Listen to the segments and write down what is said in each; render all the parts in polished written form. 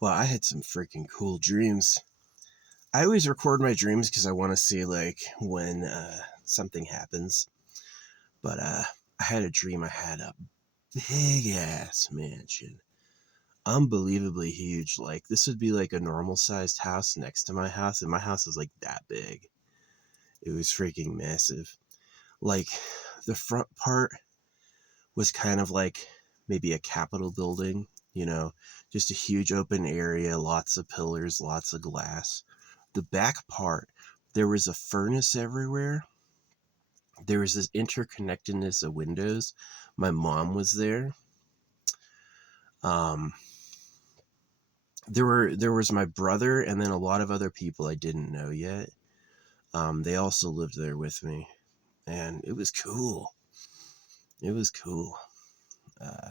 Well, I had some freaking cool dreams. I always record my dreams because I want to see like when something happens. But I had a dream. I had a big ass mansion, unbelievably huge. Like this would be like a normal sized house next to my house, and my house was like that big. It was freaking massive. Like the front part was kind of like maybe a Capitol building, just a huge open area, lots of pillars, lots of glass. The back part, there was a furnace everywhere. There was this interconnectedness of windows. My mom was there. Um, there was my brother and then a lot of other people I didn't know yet. They also lived there with me, and it was cool. It was cool. Uh,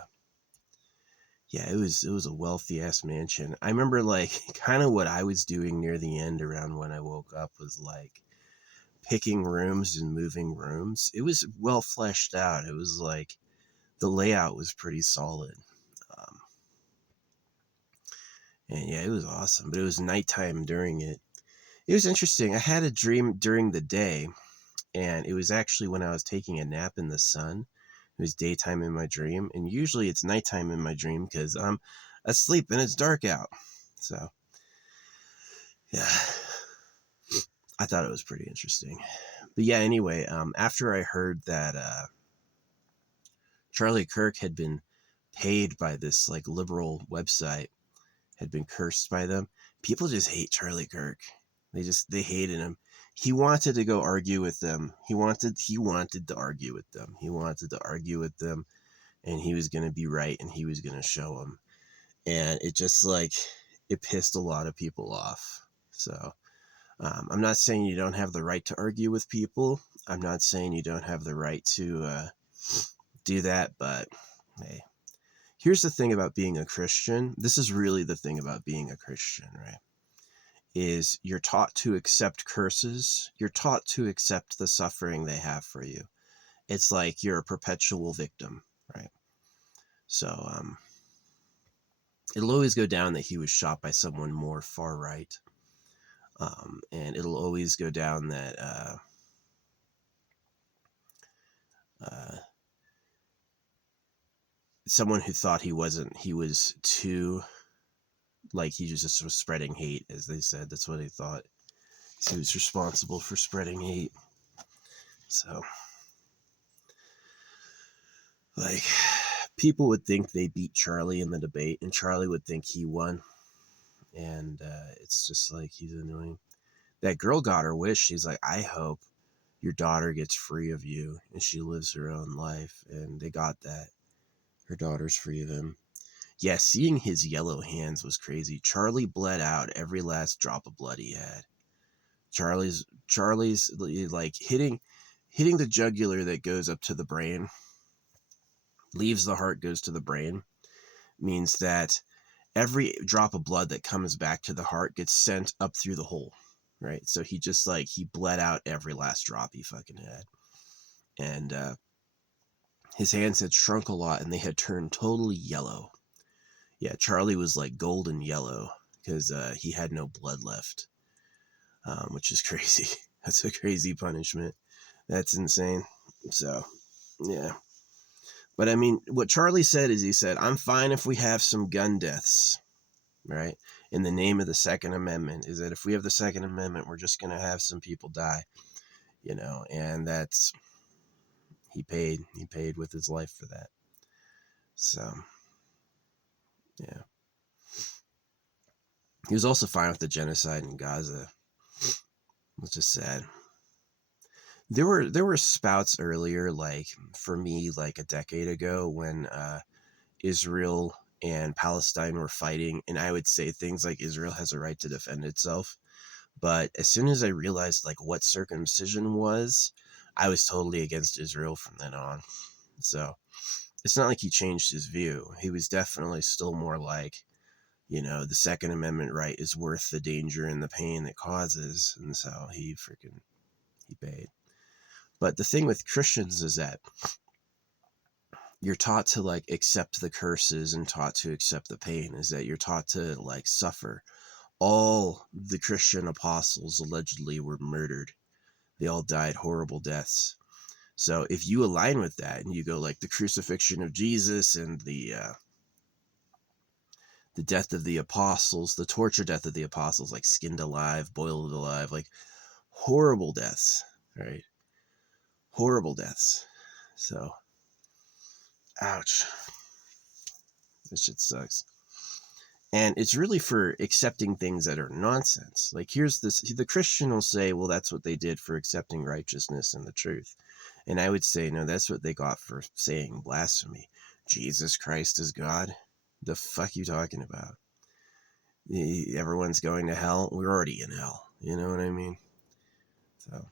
yeah, it was a wealthy ass mansion. I remember like kind of what I was doing near the end around when I woke up was like picking rooms and moving rooms. It was well fleshed out. It was like the layout was pretty solid. Um, and yeah, it was awesome. But it was nighttime during it. It was interesting. I had a dream during the day, and it was actually when I was taking a nap in the sun. It was daytime in my dream, and usually it's nighttime in my dream because I'm asleep and it's dark out. So, yeah, I thought it was pretty interesting. But yeah, anyway, after I heard that Charlie Kirk had been paid by this like liberal website, had been cursed by them, people just hate Charlie Kirk. They hated him. He wanted to go argue with them. He wanted to argue with them. He wanted to argue with them, and he was going to be right, and he was going to show them. And it just like it pissed a lot of people off. So I'm not saying you don't have the right to argue with people. I'm not saying you don't have the right to do that, but hey, here's the thing about being a Christian. This is really the thing about being a Christian, right? Is you're taught to accept curses. You're taught to accept the suffering they have for you. It's like you're a perpetual victim, right? So it'll always go down that he was shot by someone more far right. And it'll always go down that uh, someone who thought he was too, like he just was spreading hate, as they said. That's what they thought. He was responsible for spreading hate. So, like, people would think they beat Charlie in the debate, and Charlie would think he won. And it's just like, he's annoying. That girl got her wish. She's like, I hope your daughter gets free of you and she lives her own life. And they got that. Her daughter's free of him. Yeah, seeing his yellow hands was crazy. Charlie bled out every last drop of blood he had. Charlie's like hitting the jugular that goes up to the brain, leaves the heart, goes to the brain, means that every drop of blood that comes back to the heart gets sent up through the hole, right? So he just like he bled out every last drop he fucking had. And his hands had shrunk a lot and they had turned totally yellow. Yeah, Charlie was like golden yellow because he had no blood left, which is crazy. That's a crazy punishment. That's insane. So, yeah. But I mean, what Charlie said is he said, I'm fine if we have some gun deaths, right? In the name of the Second Amendment, is that if we have the Second Amendment, we're just going to have some people die, and that's, he paid with his life for that. So, yeah. He was also fine with the genocide in Gaza, which is sad. There were spouts earlier, like for me, like a decade ago, when Israel and Palestine were fighting, and I would say things like Israel has a right to defend itself. But as soon as I realized like what circumcision was, I was totally against Israel from then on. So it's not like he changed his view. He was definitely still more like, the Second Amendment right is worth the danger and the pain it causes. And so he paid. But the thing with Christians is that you're taught to like accept the curses and taught to accept the pain, is that you're taught to like suffer. All the Christian apostles allegedly were murdered. They all died horrible deaths. So if you align with that and you go like the crucifixion of Jesus and the death of the apostles, the torture death of the apostles, like skinned alive, boiled alive, like horrible deaths, right? Horrible deaths. So, ouch. This shit sucks. And it's really for accepting things that are nonsense. Like here's this, the Christian will say, well, that's what they did for accepting righteousness and the truth. And I would say, no, that's what they got for saying blasphemy. Jesus Christ is God. The fuck you talking about? Everyone's going to hell. We're already in hell. You know what I mean? So,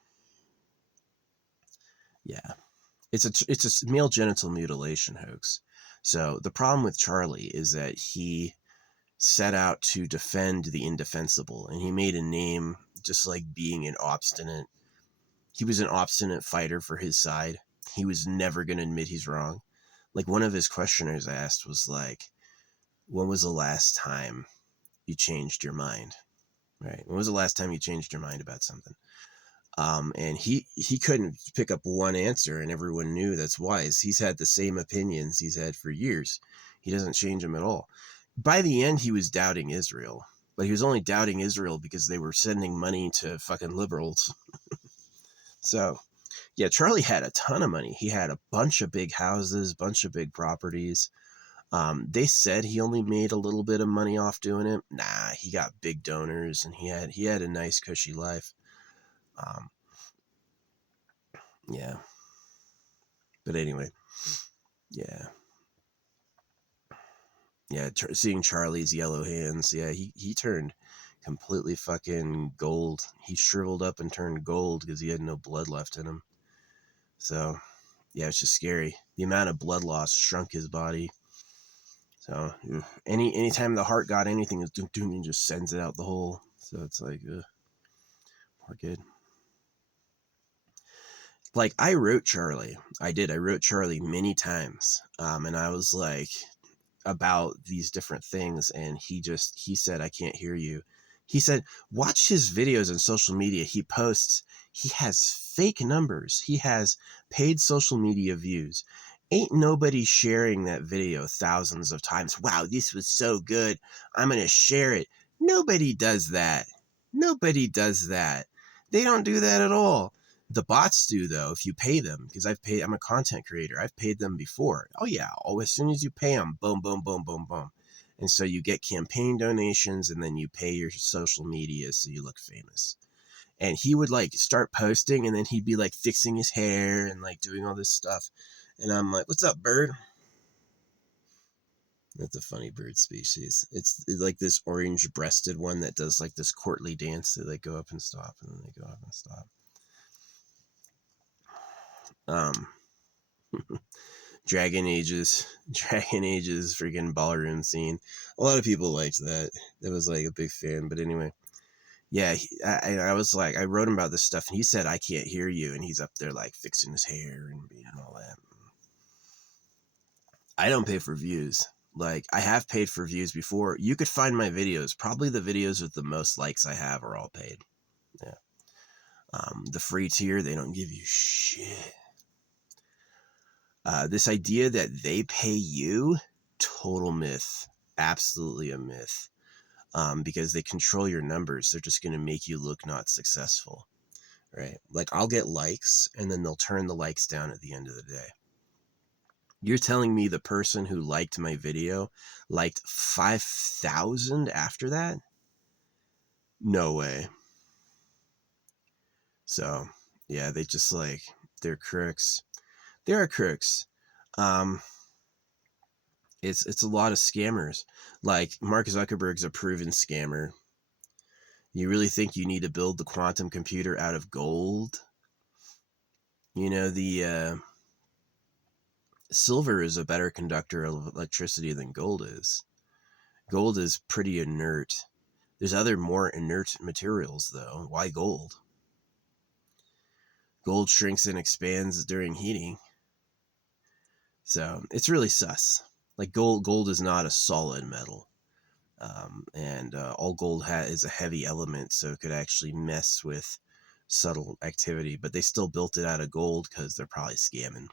yeah. It's a male genital mutilation hoax. So the problem with Charlie is that he set out to defend the indefensible, and he made a name just like being an obstinate. He was an obstinate fighter for his side. He was never going to admit he's wrong. Like one of his questioners asked was like, when was the last time you changed your mind? Right? When was the last time you changed your mind about something? And he couldn't pick up one answer, and everyone knew that's wise. He's had the same opinions he's had for years. He doesn't change them at all. By the end, he was doubting Israel, but he was only doubting Israel because they were sending money to fucking liberals. So, yeah, Charlie had a ton of money. He had a bunch of big houses, bunch of big properties. They said he only made a little bit of money off doing it. Nah, he got big donors, and he had a nice, cushy life. Yeah. But anyway, yeah. Yeah, seeing Charlie's yellow hands, yeah, he turned completely fucking gold. He shriveled up and turned gold because he had no blood left in him. So, yeah, it's just scary. The amount of blood loss shrunk his body. So, anytime the heart got anything, it just sends it out the hole. So it's like, poor kid. Like, I wrote Charlie. I wrote Charlie many times. And I was like, about these different things, and he said, I can't hear you. He said, watch his videos on social media. He posts, he has fake numbers. He has paid social media views. Ain't nobody sharing that video thousands of times. Wow, this was so good, I'm gonna share it. Nobody does that. Nobody does that. They don't do that at all. The bots do, though, if you pay them, because I'm a content creator. I've paid them before. Oh, yeah. Oh, as soon as you pay them, boom, boom, boom, boom, boom. And so you get campaign donations, and then you pay your social media so you look famous. And he would like start posting, and then he'd be like fixing his hair and like doing all this stuff. And I'm like, what's up, bird? That's a funny bird species. It's like this orange breasted one that does like this courtly dance. They like go up and stop, and then they go up and stop. Dragon Age's freaking ballroom scene. A lot of people liked that. It was like a big fan. But anyway, yeah, I was like, I wrote him about this stuff, and he said, I can't hear you. And he's up there like fixing his hair and all that. I don't pay for views. Like, I have paid for views before. You could find my videos. Probably the videos with the most likes I have are all paid. Yeah. The free tier, they don't give you shit. This idea that they pay you, total myth. Absolutely a myth. Because they control your numbers. They're just going to make you look not successful. Right? Like, I'll get likes, and then they'll turn the likes down at the end of the day. You're telling me the person who liked my video liked 5,000 after that? No way. So, yeah, they just like, they're crooks. They're crooks. It's a lot of scammers. Like, Mark Zuckerberg's a proven scammer. You really think you need to build the quantum computer out of gold? You know, the silver is a better conductor of electricity than gold is. Gold is pretty inert. There's other more inert materials, though. Why gold? Gold shrinks and expands during heating. So it's really sus. Like gold is not a solid metal. And all gold is a heavy element, so it could actually mess with subtle activity. But they still built it out of gold because they're probably scamming.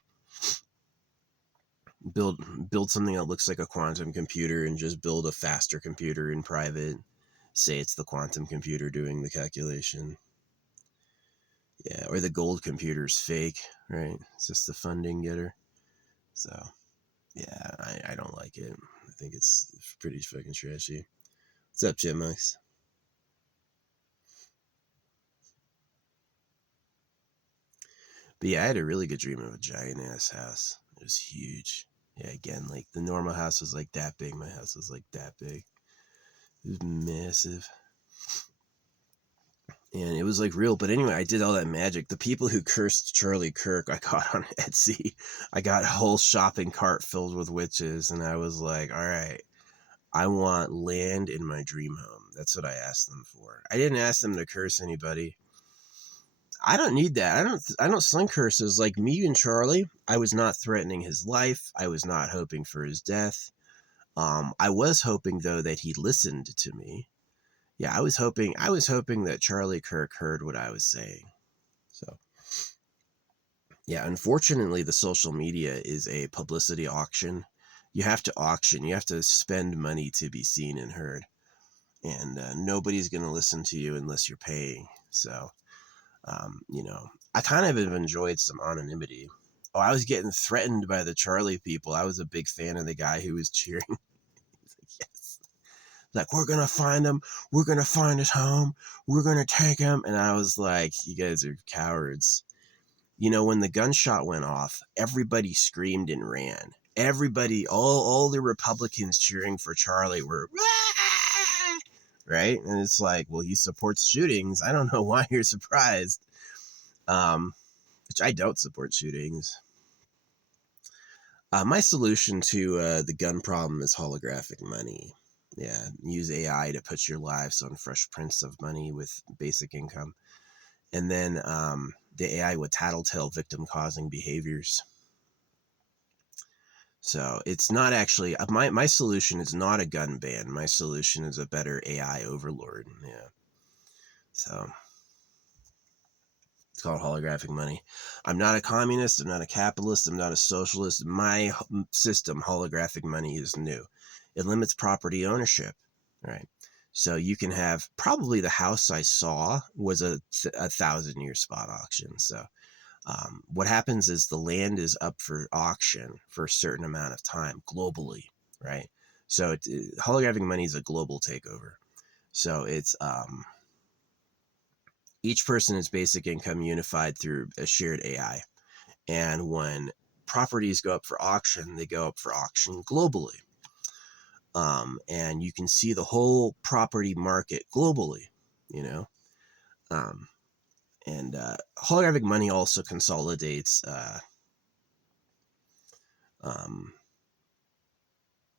Build something that looks like a quantum computer and just build a faster computer in private. Say it's the quantum computer doing the calculation. Yeah, or the gold computer's fake, right? It's just the funding getter. So yeah, I don't like it. I think it's pretty fucking trashy. What's up, Chipmunks? But yeah, I had a really good dream of a giant ass house. It was huge. Yeah, again, like the normal house was like that big. My house was like that big. It was massive. And it was like real. But anyway, I did all that magic. The people who cursed Charlie Kirk, I got on Etsy. I got a whole shopping cart filled with witches. And I was like, all right, I want land in my dream home. That's what I asked them for. I didn't ask them to curse anybody. I don't need that. I don't sling curses. Like me and Charlie, I was not threatening his life. I was not hoping for his death. I was hoping though that he listened to me. Yeah, I was hoping that Charlie Kirk heard what I was saying. So yeah, unfortunately the social media is a publicity auction. You have to auction, you have to spend money to be seen and heard. And nobody's going to listen to you unless you're paying. So you know, I kind of have enjoyed some anonymity. Oh, I was getting threatened by the Charlie people. I was a big fan of the guy who was cheering. He's like, yes. Like, we're going to find him. We're going to find his home. We're going to take him. And I was like, you guys are cowards. You know, when the gunshot went off, everybody screamed and ran. Everybody, all the Republicans cheering for Charlie were, right? And it's like, well, he supports shootings. I don't know why you're surprised. Which I don't support shootings. My solution to the gun problem is holographic money. Yeah, use AI to put your lives on fresh prints of money with basic income. And then the AI would tattletale victim causing behaviors. So it's not actually, my solution is not a gun ban. My solution is a better AI overlord. Yeah. So it's called holographic money. I'm not a communist. I'm not a capitalist. I'm not a socialist. My system, holographic money, is new. It limits property ownership, right? So you can have, probably the house I saw was a 1,000-year spot auction. So what happens is the land is up for auction for a certain amount of time globally, right? So holographic money is a global takeover. So it's each person is basic income unified through a shared AI. And when properties go up for auction, they go up for auction globally. And you can see the whole property market globally, you know. And holographic money also consolidates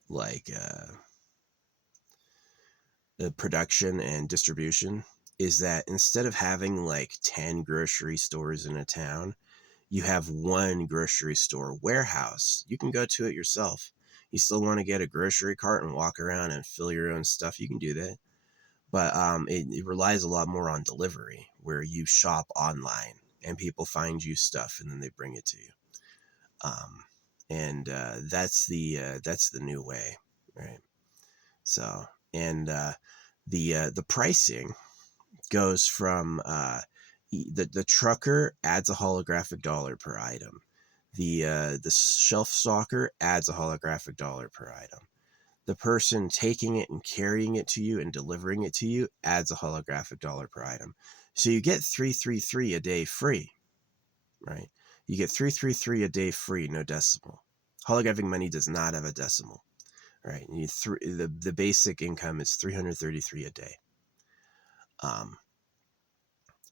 like the production and distribution. Is that instead of having like 10 grocery stores in a town, you have one grocery store warehouse. You can go to it yourself. You still want to get a grocery cart and walk around and fill your own stuff, you can do that. But it relies a lot more on delivery, where you shop online and people find you stuff and then they bring it to you. And that's the new way, right? So, and the pricing goes from the trucker adds a holographic dollar per item. The shelf stalker adds a holographic dollar per item. The person taking it and carrying it to you and delivering it to you adds a holographic dollar per item. So you get 333 a day free, right? You get 333 a day free, no decimal. Holographic money does not have a decimal, right? The basic income is 333 a day.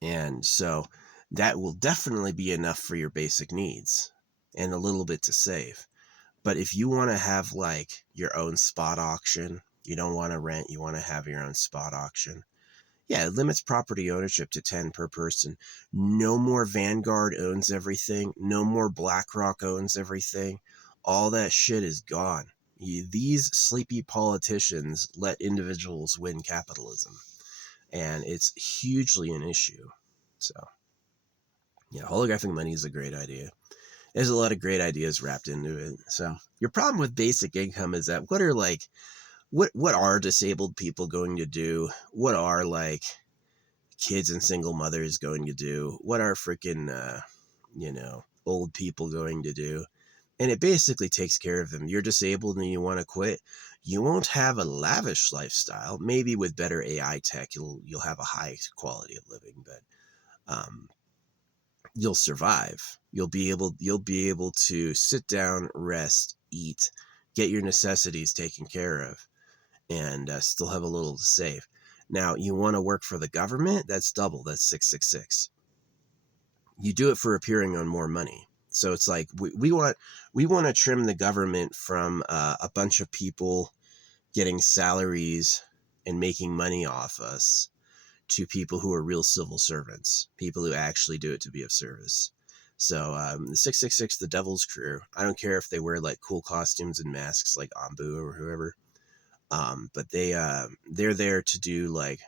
And so that will definitely be enough for your basic needs and a little bit to save. But if you want to have like your own spot auction, you don't want to rent, you want to have your own spot auction. Yeah, it limits property ownership to 10 per person. No more Vanguard owns everything. No more BlackRock owns everything. all that shit is gone. These sleepy politicians let individuals win capitalism, and it's hugely an issue. So, yeah, holographic money is a great idea. There's a lot of great ideas wrapped into it. So, your problem with basic income is that what are disabled people going to do? What are like kids and single mothers going to do? What are freaking old people going to do? And it basically takes care of them. You're disabled and you want to quit. You won't have a lavish lifestyle. Maybe with better AI tech, you'll have a high quality of living, but you'll survive. You'll be able to sit down, rest, eat, get your necessities taken care of, and still have a little to save. Now, you want to work for the government? That's double. That's 666. You do it for appearing on more money. So it's like we want to trim the government from a bunch of people getting salaries and making money off us to people who are real civil servants, people who actually do it to be of service. So the 666, the Devil's Crew, I don't care if they wear like cool costumes and masks like Ambu or whoever, but they're there to do like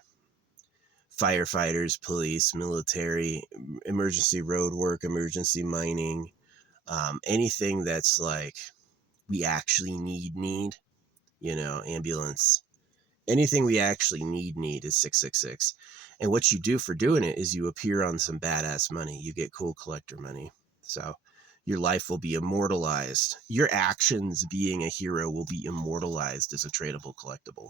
firefighters, police, military, emergency road work, emergency mining, anything that's like we actually need, ambulance, anything we actually need is 666. And what you do for doing it is you appear on some badass money. You get cool collector money. So your life will be immortalized. Your actions being a hero will be immortalized as a tradable collectible,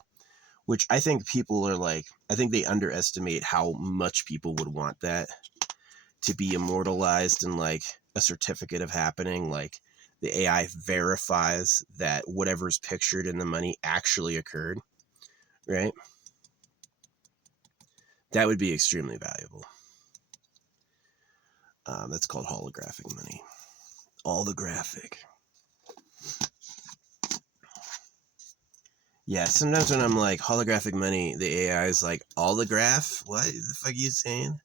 which I think people are like, I think they underestimate how much people would want that to be immortalized in like a certificate of happening. Like the AI verifies that whatever's pictured in the money actually occurred, right? That would be extremely valuable. That's called holographic money. All the graphic. Yeah, sometimes when I'm like, holographic money, the AI is like, holograph? What the fuck are you saying?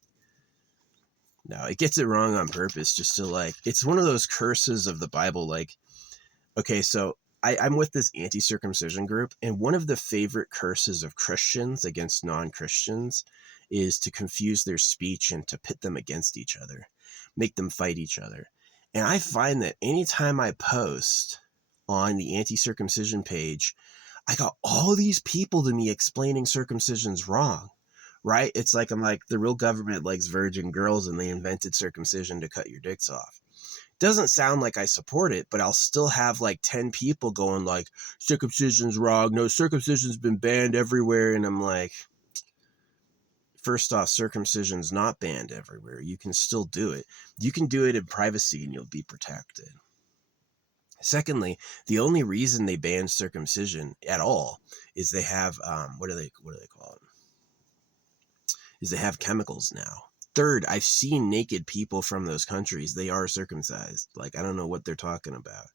No, it gets it wrong on purpose just to like, it's one of those curses of the Bible. Like, okay, so I'm with this anti-circumcision group, and one of the favorite curses of Christians against non-Christians is to confuse their speech and to pit them against each other, make them fight each other. And I find that anytime I post on the anti-circumcision page, I got all these people to me explaining circumcision's wrong, right? It's like, I'm like, the real government likes virgin girls and they invented circumcision to cut your dicks off. Doesn't sound like I support it, but I'll still have like 10 people going like, circumcision's wrong. No, circumcision's been banned everywhere. And I'm like, first off, circumcision's not banned everywhere. You can still do it. You can do it in privacy and you'll be protected. Secondly, the only reason they banned circumcision at all is they have, what do they call it? Is they have chemicals now. Third, I've seen naked people from those countries. They are circumcised. Like, I don't know what they're talking about.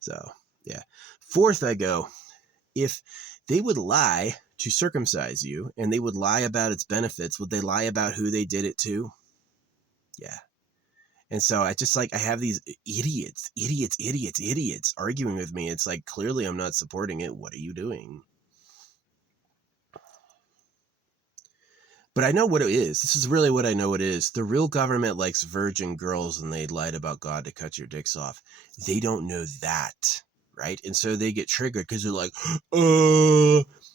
So, yeah. Fourth, I go, if they would lie to circumcise you and they would lie about its benefits, would they lie about who they did it to? Yeah. And so I have these idiots arguing with me. It's like, clearly I'm not supporting it. What are you doing? But I know what it is. This is really what I know it is. The real government likes virgin girls and they lied about God to cut your dicks off. They don't know that, right? And so they get triggered because they're like,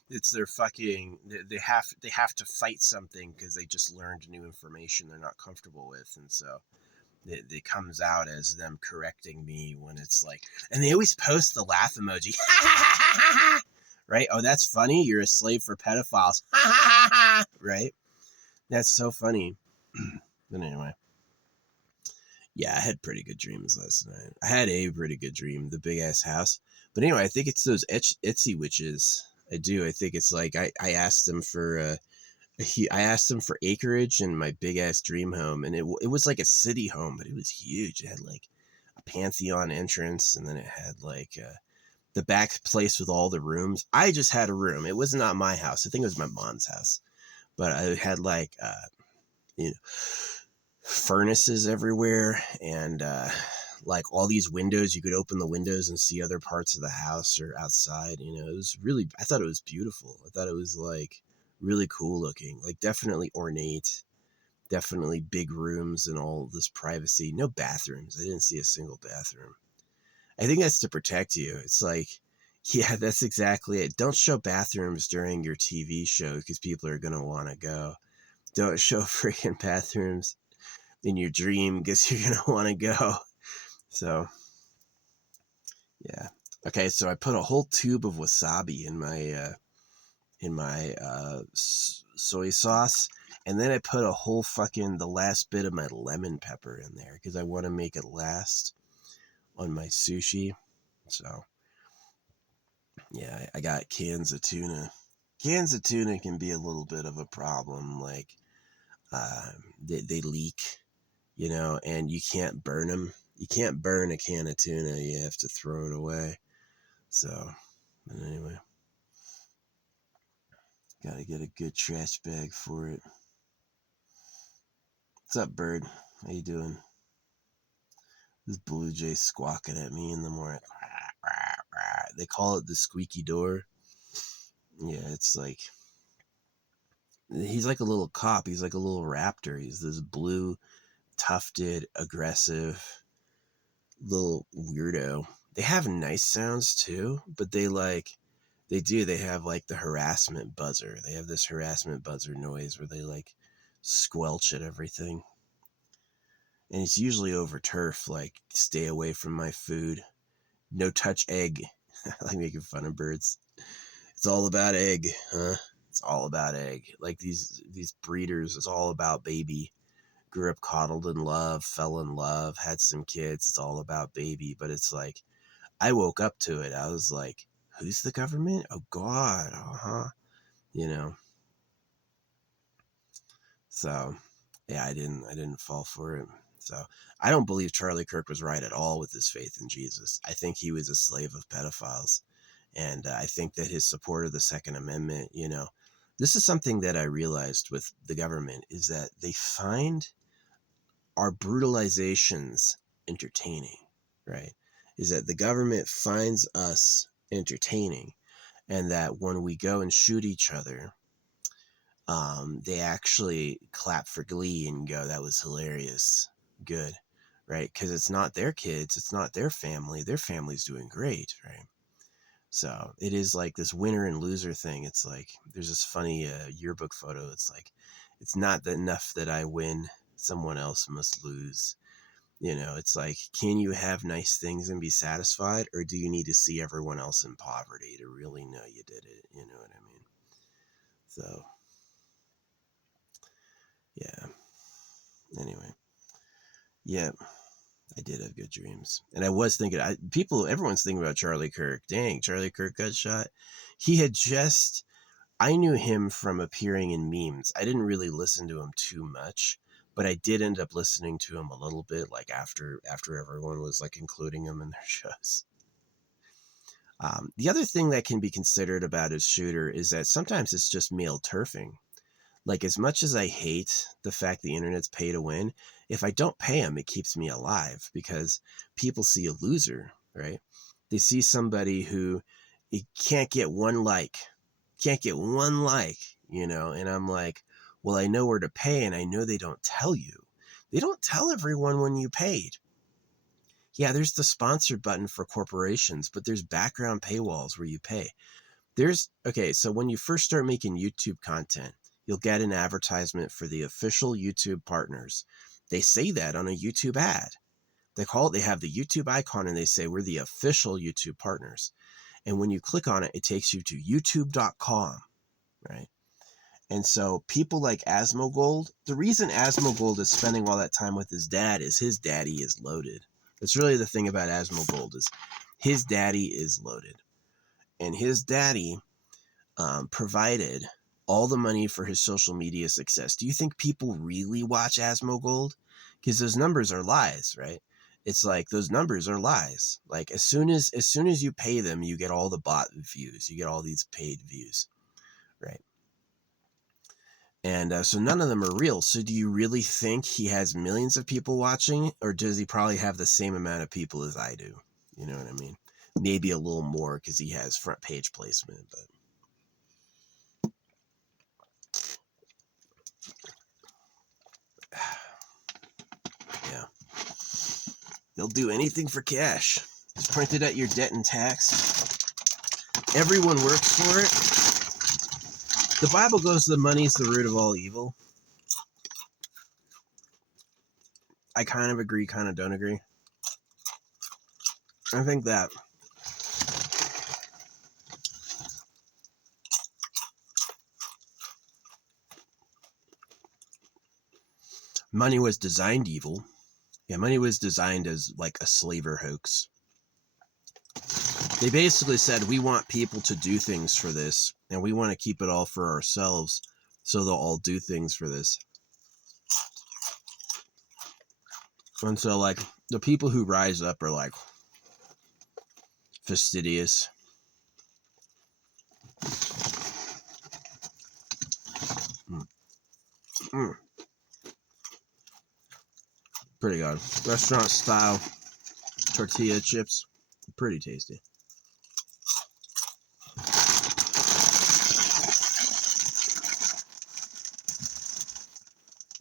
it's their fucking, they have to fight something because they just learned new information they're not comfortable with. And so it comes out as them correcting me when it's like, and they always post the laugh emoji. Right? Oh, that's funny. You're a slave for pedophiles. Right? That's so funny. But anyway. Yeah, I had pretty good dreams last night. I had a pretty good dream, the big ass house. But anyway, I think it's those Etsy witches. I do. I think it's like I asked them for acreage in my big ass dream home, and it was like a city home, but it was huge. It had like a Pantheon entrance, and then it had like the back place with all the rooms. I just had a room. It was not my house. I think it was my mom's house. But I had like, furnaces everywhere and like all these windows. You could open the windows and see other parts of the house or outside. You know, it was really, I thought it was beautiful. I thought it was like really cool looking, like definitely ornate, definitely big rooms and all this privacy. No bathrooms. I didn't see a single bathroom. I think that's to protect you. It's like, yeah, that's exactly it. Don't show bathrooms during your TV show because people are going to want to go. Don't show freaking bathrooms in your dream because you're going to want to go. So, yeah. Okay, so I put a whole tube of wasabi in my soy sauce, and then I put a whole the last bit of my lemon pepper in there because I want to make it last on my sushi. So, yeah, I got cans of tuna. Cans of tuna can be a little bit of a problem. Like, they leak, you know, and you can't burn them. You can't burn a can of tuna. You have to throw it away. So, but anyway, gotta get a good trash bag for it. What's up, bird? How you doing? This blue jay squawking at me in the morning. They call it the squeaky door. Yeah, it's like, he's like a little cop. He's like a little raptor. He's this blue, tufted, aggressive little weirdo. They have nice sounds too, but they have like the harassment buzzer. They have this harassment buzzer noise where they like squelch at everything. And it's usually over turf, like stay away from my food. No touch egg. I like making fun of birds. It's all about egg, huh? It's all about egg. Like these breeders, it's all about baby. Grew up coddled in love, fell in love, had some kids. It's all about baby. But it's like, I woke up to it. I was like, who's the government? Oh God. Uh-huh. You know. So yeah, I didn't fall for it. So I don't believe Charlie Kirk was right at all with his faith in Jesus. I think he was a slave of pedophiles. And I think that his support of the Second Amendment, you know, this is something that I realized with the government is that they find our brutalizations entertaining, right? Is that the government finds us entertaining, and that when we go and shoot each other, they actually clap for glee and go, that was hilarious. Good. Right. Because it's not their kids. It's not their family. Their family's doing great. Right. So it is like this winner and loser thing. It's like, there's this funny yearbook photo. It's like, it's not enough that I win. Someone else must lose. You know, it's like, can you have nice things and be satisfied? Or do you need to see everyone else in poverty to really know you did it? You know what I mean? So, yeah. Anyway. Yeah, I did have good dreams. And I was thinking, everyone's thinking about Charlie Kirk. Dang, Charlie Kirk got shot. He had just, I knew him from appearing in memes. I didn't really listen to him too much, but I did end up listening to him a little bit, like after everyone was like including him in their shows. The other thing that can be considered about his shooter is that sometimes it's just male turfing. Like, as much as I hate the fact the internet's pay to win, if I don't pay them, it keeps me alive because people see a loser, right? They see somebody who can't get one like, you know? And I'm like, well, I know where to pay, and I know they don't tell you. They don't tell everyone when you paid. Yeah, there's the sponsor button for corporations, but there's background paywalls where you pay. So when you first start making YouTube content, you'll get an advertisement for the official YouTube partners. They say that on a YouTube ad. They have the YouTube icon and they say, we're the official YouTube partners. And when you click on it, it takes you to youtube.com, right? And so people like Asmogold, the reason Asmogold is spending all that time with his dad is his daddy is loaded. That's really the thing about Asmogold is his daddy is loaded. And his daddy provided all the money for his social media success. Do you think people really watch Asmogold? Because those numbers are lies, right? It's like those numbers are lies. Like as soon as you pay them, you get all the bot views. You get all these paid views, right? And so none of them are real. So do you really think he has millions of people watching, or does he probably have the same amount of people as I do? You know what I mean? Maybe a little more because he has front page placement, but yeah. They'll do anything for cash. It's printed at your debt and tax. Everyone works for it. The Bible goes, the money's the root of all evil. I kind of agree, kind of don't agree. I think that money was designed evil. Yeah, money was designed as like a slaver hoax. They basically said, we want people to do things for this, and we want to keep it all for ourselves, so they'll all do things for this. And so, like, the people who rise up are, like, fastidious. Pretty good. Restaurant style tortilla chips. Pretty tasty.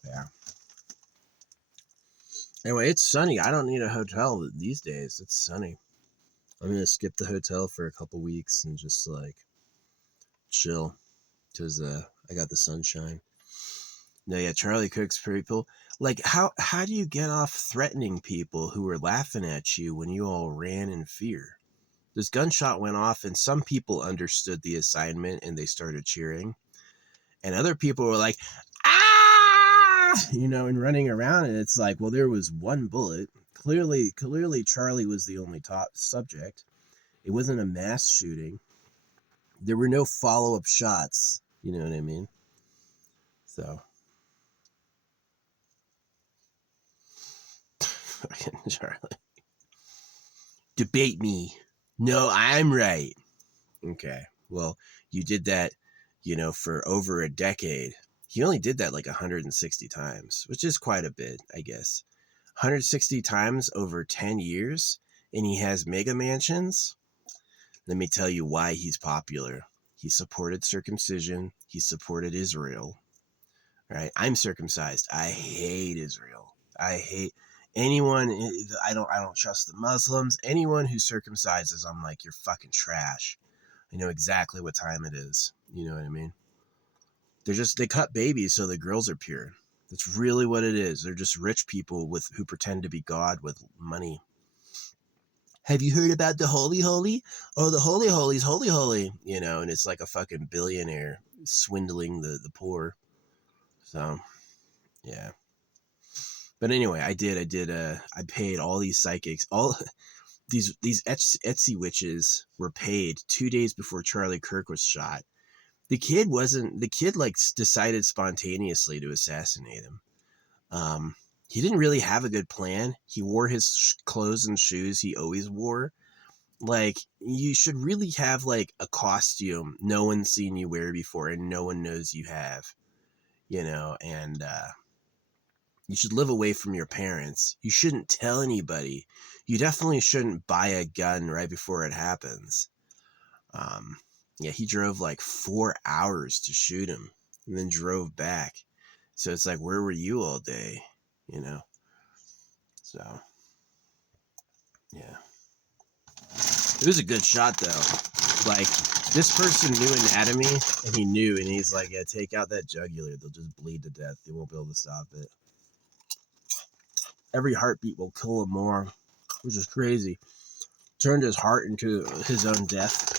Yeah. Anyway, it's sunny. I don't need a hotel these days. It's sunny. I'm going to skip the hotel for a couple weeks and just, like, chill. Because I got the sunshine. No, yeah, Charlie Kirk's people. Like, how do you get off threatening people who were laughing at you when you all ran in fear? This gunshot went off, and some people understood the assignment and they started cheering. And other people were like, ah! And running around. And it's like, well, there was one bullet. Clearly, Charlie was the only top subject. It wasn't a mass shooting. There were no follow-up shots. You know what I mean? So. Fucking Charlie. Debate me. No, I'm right. Okay. Well, you did that, for over a decade. He only did that like 160 times, which is quite a bit, I guess. 160 times over 10 years, and he has mega mansions. Let me tell you why he's popular. He supported circumcision. He supported Israel. Right? I'm circumcised. I hate Israel. I hate anyone. I don't trust the Muslims. Anyone who circumcises, I'm like, you're fucking trash. I know exactly what time it is. You know what I mean? They cut babies so the girls are pure. That's really what it is. They're just rich people who pretend to be God with money. Have you heard about the Holy Holy? Oh, the Holy Holy's Holy Holy. And it's like a fucking billionaire swindling the poor. So, yeah. But anyway, I paid all these psychics, all these Etsy witches were paid 2 days before Charlie Kirk was shot. The kid like decided spontaneously to assassinate him. He didn't really have a good plan. He wore his clothes and shoes he always wore. Like, you should really have like a costume no one's seen you wear before and no one knows you have, and you should live away from your parents. You shouldn't tell anybody. You definitely shouldn't buy a gun right before it happens. Yeah, he drove like 4 hours to shoot him and then drove back. So it's like, where were you all day? So, yeah. It was a good shot, though. Like, this person knew anatomy, and he's like, yeah, take out that jugular. They'll just bleed to death. They won't be able to stop it. Every heartbeat will kill him more, which is crazy. Turned his heart into his own death.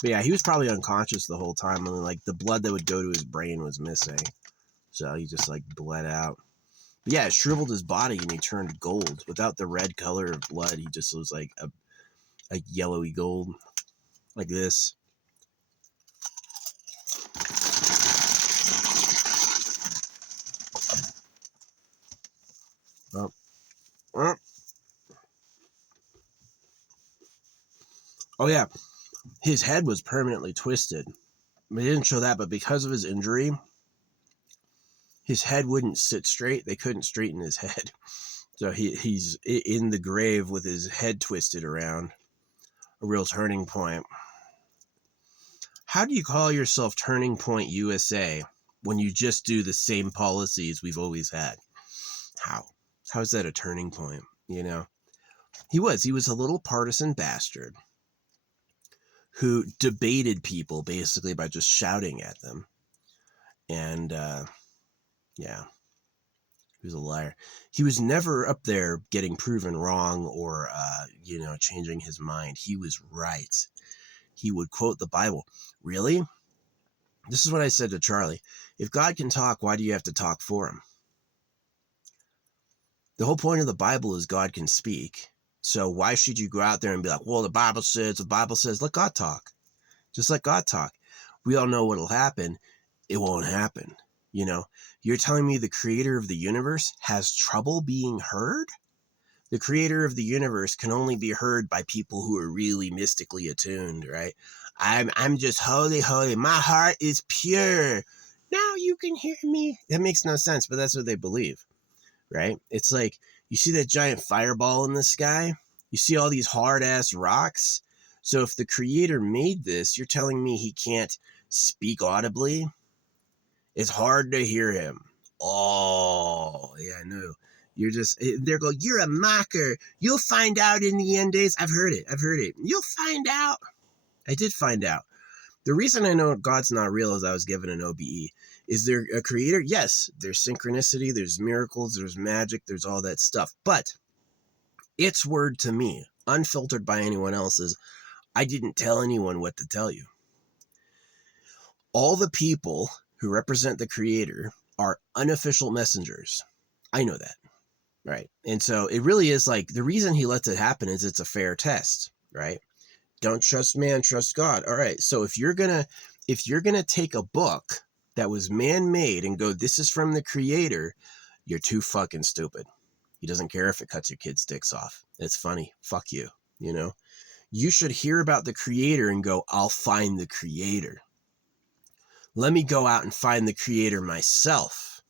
But yeah, he was probably unconscious the whole time. I mean, like, the blood that would go to his brain was missing. So he just, like, bled out. But yeah, it shriveled his body and he turned gold. Without the red color of blood, he just was like a yellowy gold. Like this. Oh. Oh yeah. his head was permanently twisted. They didn't show that, but because of his injury, his head wouldn't sit straight. They couldn't straighten his head. So he's in the grave with his head twisted around. A real turning point. How do you call yourself Turning Point USA when you just do the same policies we've always had? How is that a turning point? You know, he was a little partisan bastard who debated people basically by just shouting at them. And, yeah, he was a liar. He was never up there getting proven wrong or, changing his mind. He was right. He would quote the Bible. Really? This is what I said to Charlie. If God can talk, why do you have to talk for him? The whole point of the Bible is God can speak. So why should you go out there and be like, well, the Bible says, let God talk. Just let God talk. We all know what'll happen. It won't happen. You know, you're telling me the creator of the universe has trouble being heard? The creator of the universe can only be heard by people who are really mystically attuned, right? I'm just holy. My heart is pure. Now you can hear me. That makes no sense, but that's what they believe, right? It's like, you see that giant fireball in the sky? You see all these hard-ass rocks? So if the creator made this, you're telling me he can't speak audibly? It's hard to hear him. Oh, yeah, I know. They're going, you're a mocker. You'll find out in the end days. I've heard it. You'll find out. I did find out. The reason I know God's not real is I was given an OBE. Is there a creator? Yes, there's synchronicity, there's miracles, there's magic, there's all that stuff. But its word to me, unfiltered by anyone else, is I didn't tell anyone what to tell you. All the people who represent the creator are unofficial messengers. I know that, right? And so it really is like, the reason he lets it happen is it's a fair test, right? Don't trust man, trust God. All right. So if you're gonna take a book that was man-made and go, this is from the creator, you're too fucking stupid. He doesn't care if it cuts your kids' dicks off. It's funny. Fuck you. You know, you should hear about the creator and go, I'll find the creator. Let me go out and find the creator myself.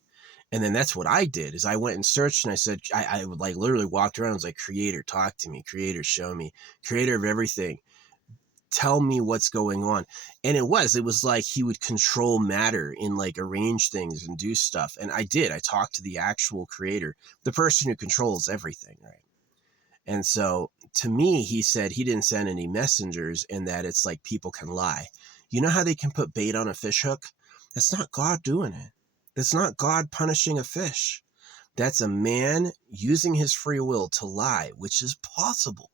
And then that's what I did, is I went and searched, and I said, I would like literally walked around and was like, creator, talk to me. Creator, show me. Creator of everything. Tell me what's going on. And it was like he would control matter and like arrange things and do stuff. And I did. I talked to the actual creator, the person who controls everything, right? And so to me, he said he didn't send any messengers, and that it's like people can lie. You know how they can put bait on a fish hook? That's not God doing it. That's not God punishing a fish. That's a man using his free will to lie, which is possible,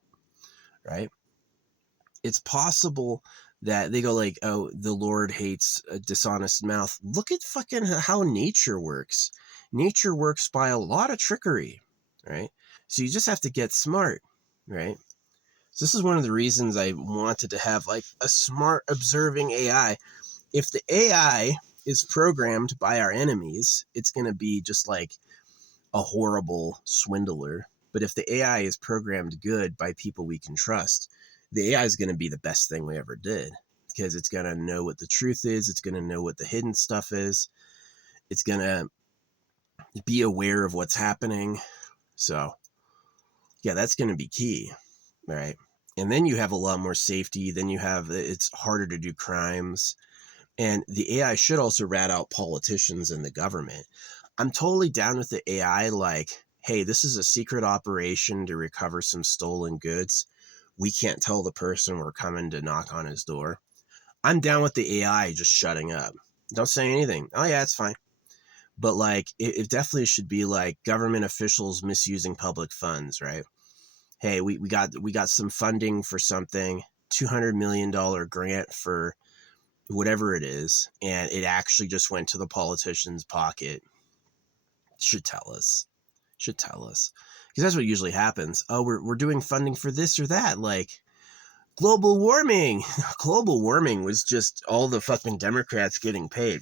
right? It's possible that they go like, oh, the Lord hates a dishonest mouth. Look at fucking how nature works. Nature works by a lot of trickery, right? So you just have to get smart, right? So this is one of the reasons I wanted to have like a smart observing AI. If the AI is programmed by our enemies, it's going to be just like a horrible swindler. But if the AI is programmed good by people we can trust, the AI is going to be the best thing we ever did, because it's going to know what the truth is. It's going to know what the hidden stuff is. It's going to be aware of what's happening. So yeah, that's going to be key, right? And then you have a lot more safety. Then it's harder to do crimes. And the AI should also rat out politicians and the government. I'm totally down with the AI. Like, hey, this is a secret operation to recover some stolen goods. We can't tell the person we're coming to knock on his door. I'm down with the AI just shutting up. Don't say anything. Oh yeah, it's fine. But like, it definitely should be like government officials misusing public funds, right? Hey, we got some funding for something, $200 million grant for whatever it is, and it actually just went to the politician's pocket. Should tell us. Because that's what usually happens. Oh, we're doing funding for this or that. Like, global warming. Global warming was just all the fucking Democrats getting paid.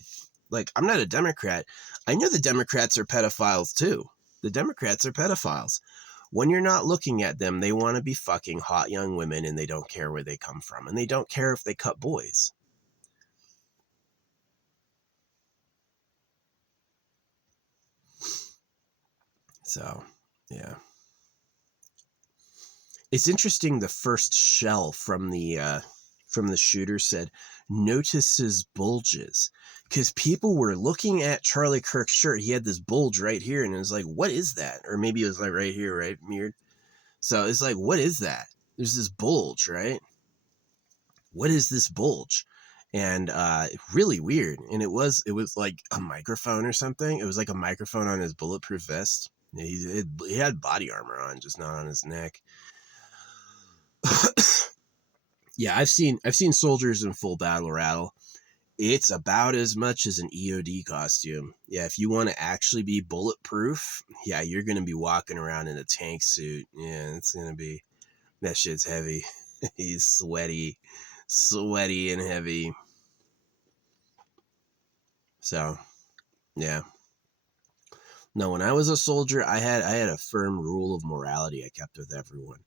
Like, I'm not a Democrat. I know the Democrats are pedophiles too. The Democrats are pedophiles. When you're not looking at them, they want to be fucking hot young women, and they don't care where they come from, and they don't care if they cut boys. So, yeah. It's interesting. The first shell from the shooter said notices bulges, because people were looking at Charlie Kirk's shirt. He had this bulge right here, and it was like, what is that? Or maybe it was like right here, right, mirrored. So it's like, what is that? There's this bulge, right? What is this bulge? And really weird. And it was like a microphone or something. It was like a microphone on his bulletproof vest. He had body armor on, just not on his neck. Yeah, I've seen soldiers in full battle rattle. It's about as much as an EOD costume. Yeah, if you want to actually be bulletproof, yeah, you're going to be walking around in a tank suit. Yeah, it's going to be, that shit's heavy. He's sweaty and heavy. So, yeah. No, when I was a soldier, I had a firm rule of morality I kept with everyone.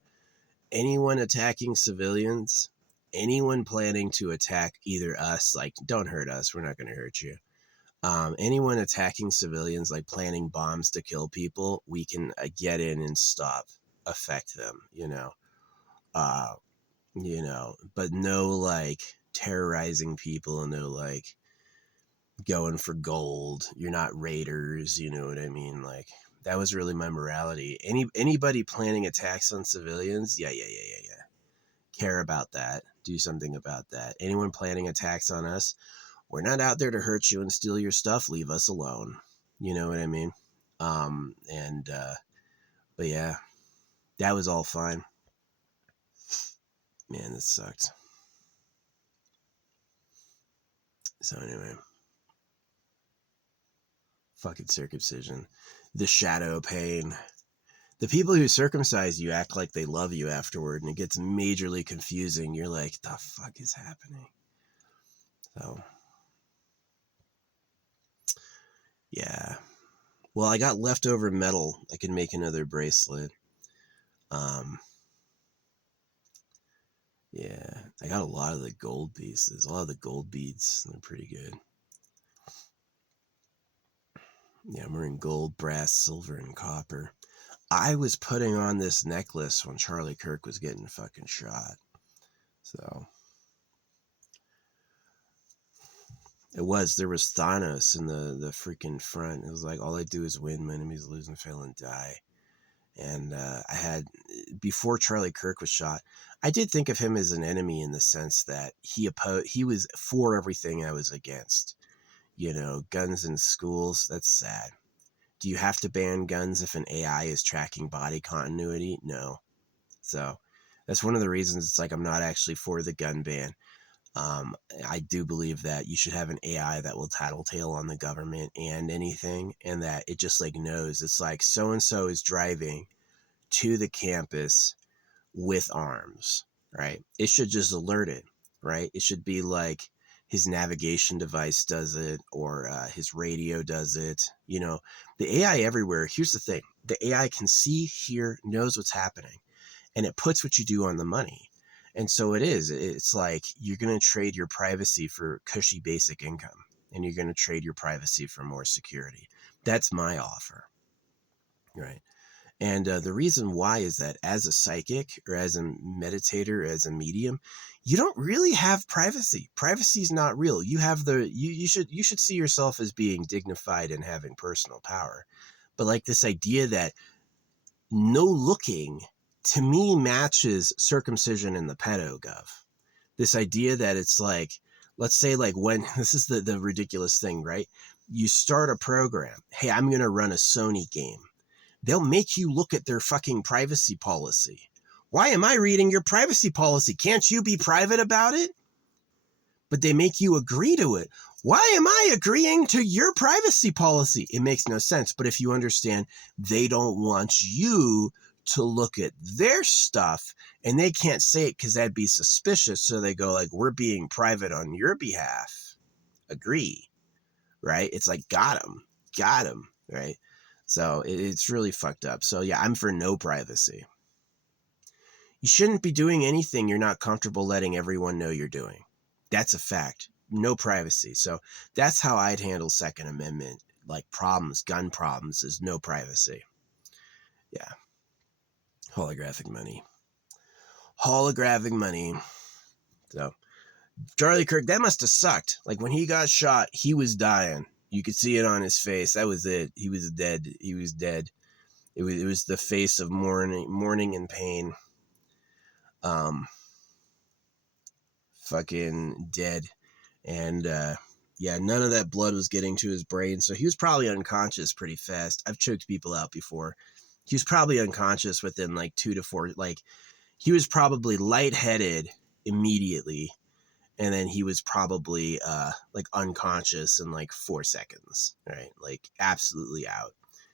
Anyone attacking civilians, anyone planning to attack either us, like, don't hurt us, we're not going to hurt you. Anyone attacking civilians, like planning bombs to kill people, we can get in and affect them, but no like terrorizing people, and no like going for gold. You're not raiders, you know what I mean? Like, that was really my morality. Anybody planning attacks on civilians, yeah. Care about that. Do something about that. Anyone planning attacks on us, we're not out there to hurt you and steal your stuff. Leave us alone. You know what I mean? But yeah, that was all fine. Man, this sucked. So anyway, fucking circumcision. The shadow pain. The people who circumcise you act like they love you afterward, and it gets majorly confusing. You're like, the fuck is happening? So, yeah. Well, I got leftover metal. I can make another bracelet. Yeah, I got a lot of the gold pieces, a lot of the gold beads. They're pretty good. Yeah, I'm wearing gold, brass, silver, and copper. I was putting on this necklace when Charlie Kirk was getting fucking shot. So there was Thanos in the freaking front. It was like, all I do is win, my enemies lose and fail and die. And I had, before Charlie Kirk was shot, I did think of him as an enemy in the sense that he was for everything I was against. Guns in schools, that's sad. Do you have to ban guns if an AI is tracking body continuity? No. So that's one of the reasons it's like I'm not actually for the gun ban. I do believe that you should have an AI that will tattletale on the government and anything, and that it just like knows. It's like so-and-so is driving to the campus with arms, right? It should just alert it, right? It should be like his navigation device does it, or his radio does it. The AI everywhere. Here's the thing. The AI can see, hear, knows what's happening, and it puts what you do on the money. And so it's like you're going to trade your privacy for cushy basic income, and you're going to trade your privacy for more security. That's my offer, right? And the reason why is that as a psychic, or as a meditator, or as a medium, you don't really have privacy. Privacy is not real. You have you should see yourself as being dignified and having personal power. But like this idea that no looking, to me, matches circumcision in the pedo-gov. This idea that it's like, let's say like when, this is the ridiculous thing, right? You start a program. Hey, I'm going to run a Sony game. They'll make you look at their fucking privacy policy. Why am I reading your privacy policy? Can't you be private about it? But they make you agree to it. Why am I agreeing to your privacy policy? It makes no sense. But if you understand, they don't want you to look at their stuff, and they can't say it because that'd be suspicious. So they go like, we're being private on your behalf. Agree. Right? It's like, got him, right? So it's really fucked up. So yeah, I'm for no privacy. You shouldn't be doing anything you're not comfortable letting everyone know you're doing. That's a fact. No privacy. So that's how I'd handle Second Amendment, like problems, gun problems, is no privacy. Yeah. Holographic money. Holographic money. So Charlie Kirk, that must have sucked. Like when he got shot, he was dying. You could see it on his face. That was it. He was dead. He was dead. It was the face of mourning and pain. Fucking dead. And yeah, none of that blood was getting to his brain, so he was probably unconscious pretty fast. I've choked people out before. He was probably unconscious within like 2 to 4, like he was probably lightheaded immediately, and then he was probably like unconscious in like 4 seconds, right? Like absolutely out.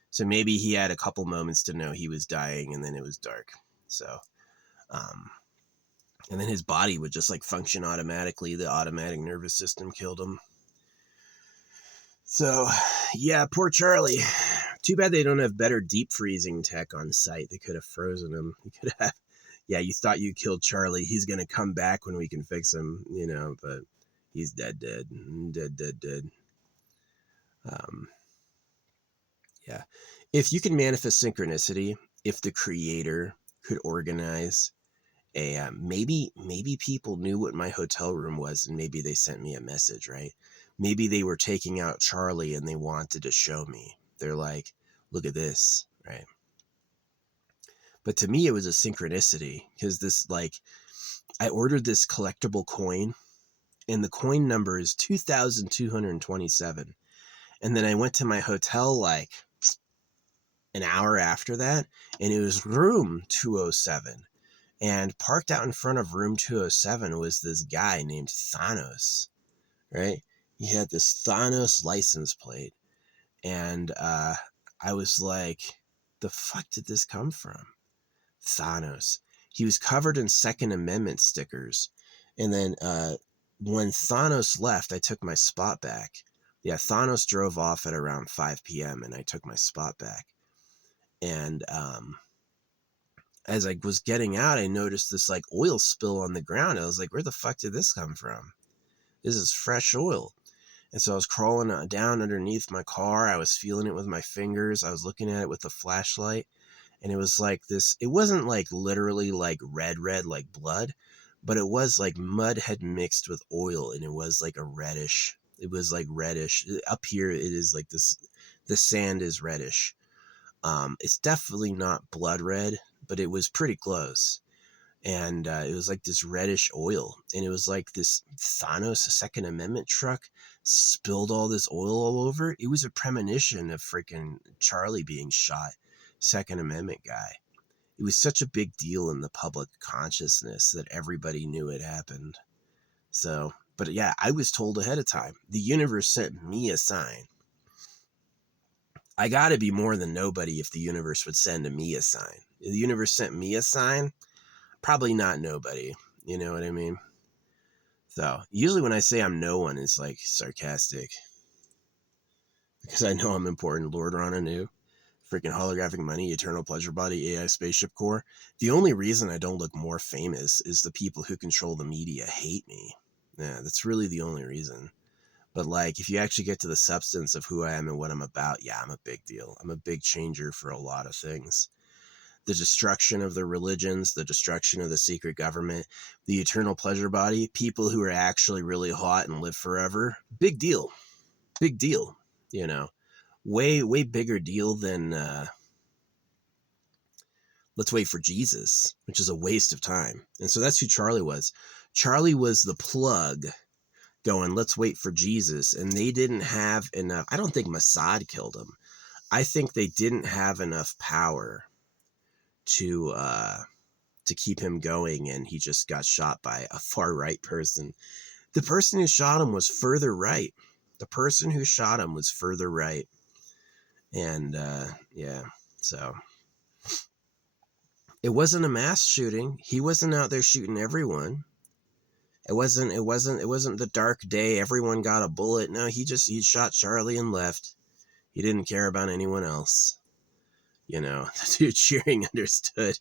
So maybe he had a couple moments to know he was dying, and then it was dark. So and then his body would just like function automatically. The automatic nervous system killed him. So yeah, poor Charlie. Too bad they don't have better deep freezing tech on site. They could have frozen him. You could have, yeah, you thought you killed Charlie. He's going to come back when we can fix him, you know, but he's dead. Yeah. If you can manifest synchronicity, if the creator could organize a, maybe people knew what my hotel room was, and maybe they sent me a message, right? Maybe they were taking out Charlie and they wanted to show me. They're like, look at this, right? But to me, it was a synchronicity, because this, like, I ordered this collectible coin, and the coin number is 2,227. And then I went to my hotel like an hour after that, and it was room 207. And parked out in front of room 207 was this guy named Thanos, right? He had this Thanos license plate. And I was like, the fuck did this come from? Thanos. He was covered in Second Amendment stickers. And then when Thanos left, I took my spot back. Yeah, Thanos drove off at around 5 p.m. and I took my spot back. And as I was getting out, I noticed this like oil spill on the ground. I was like, where the fuck did this come from? This is fresh oil. And so I was crawling down underneath my car. I was feeling it with my fingers. I was looking at it with a flashlight. And it was like this, it wasn't like literally like red like blood, but it was like mud had mixed with oil, and it was like a reddish. It was like reddish. Up here, it is like this, the sand is reddish. It's definitely not blood red, but it was pretty close. And it was like this reddish oil, and it was like this Thanos Second Amendment truck spilled all this oil all over. It was a premonition of freaking Charlie being shot, Second Amendment guy. It was such a big deal in the public consciousness that everybody knew it happened. So, but yeah, I was told ahead of time. The universe sent me a sign. I gotta be more than nobody if the universe would send me a sign. If the universe sent me a sign, probably not nobody. You know what I mean? So usually when I say I'm no one, it's like sarcastic, because I know I'm important. Lord Ronanu, freaking holographic money, eternal pleasure body, AI spaceship core. The only reason I don't look more famous is the people who control the media hate me. Yeah, that's really the only reason. But like, if you actually get to the substance of who I am and what I'm about, yeah, I'm a big deal. I'm a big changer for a lot of things. The destruction of the religions, the destruction of the secret government, the eternal pleasure body, people who are actually really hot and live forever. Big deal. Big deal. You know, way bigger deal than let's wait for Jesus, which is a waste of time. And so that's who Charlie was. Charlie was the plug going, let's wait for Jesus. And they didn't have enough. I don't think Mossad killed him. I think they didn't have enough power to keep him going, and he just got shot by a far right person. The person who shot him was further right. The person who shot him was further right. And yeah, so it wasn't a mass shooting. He wasn't out there shooting everyone. It wasn't the dark day, everyone got a bullet. No, he shot Charlie and left. He didn't care about anyone else. the dude cheering understood.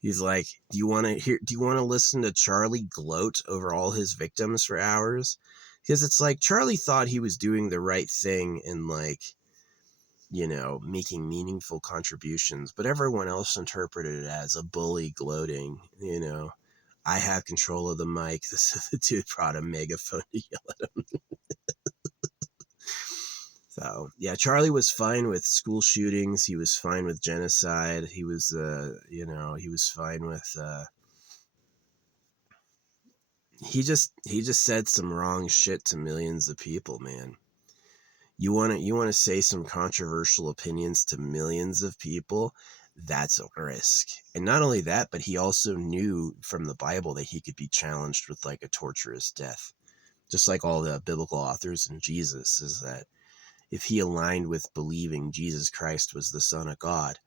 He's like, do you want to listen to Charlie gloat over all his victims for hours? Because it's like Charlie thought he was doing the right thing and like, making meaningful contributions, but everyone else interpreted it as a bully gloating, I have control of the mic. The dude brought a megaphone to yell at him. So, yeah, Charlie was fine with school shootings. He was fine with genocide. He was, he was fine with, he just said some wrong shit to millions of people, man. You want to say some controversial opinions to millions of people? That's a risk. And not only that, but he also knew from the Bible that he could be challenged with like a torturous death. Just like all the biblical authors and Jesus, is that if he aligned with believing Jesus Christ was the Son of God,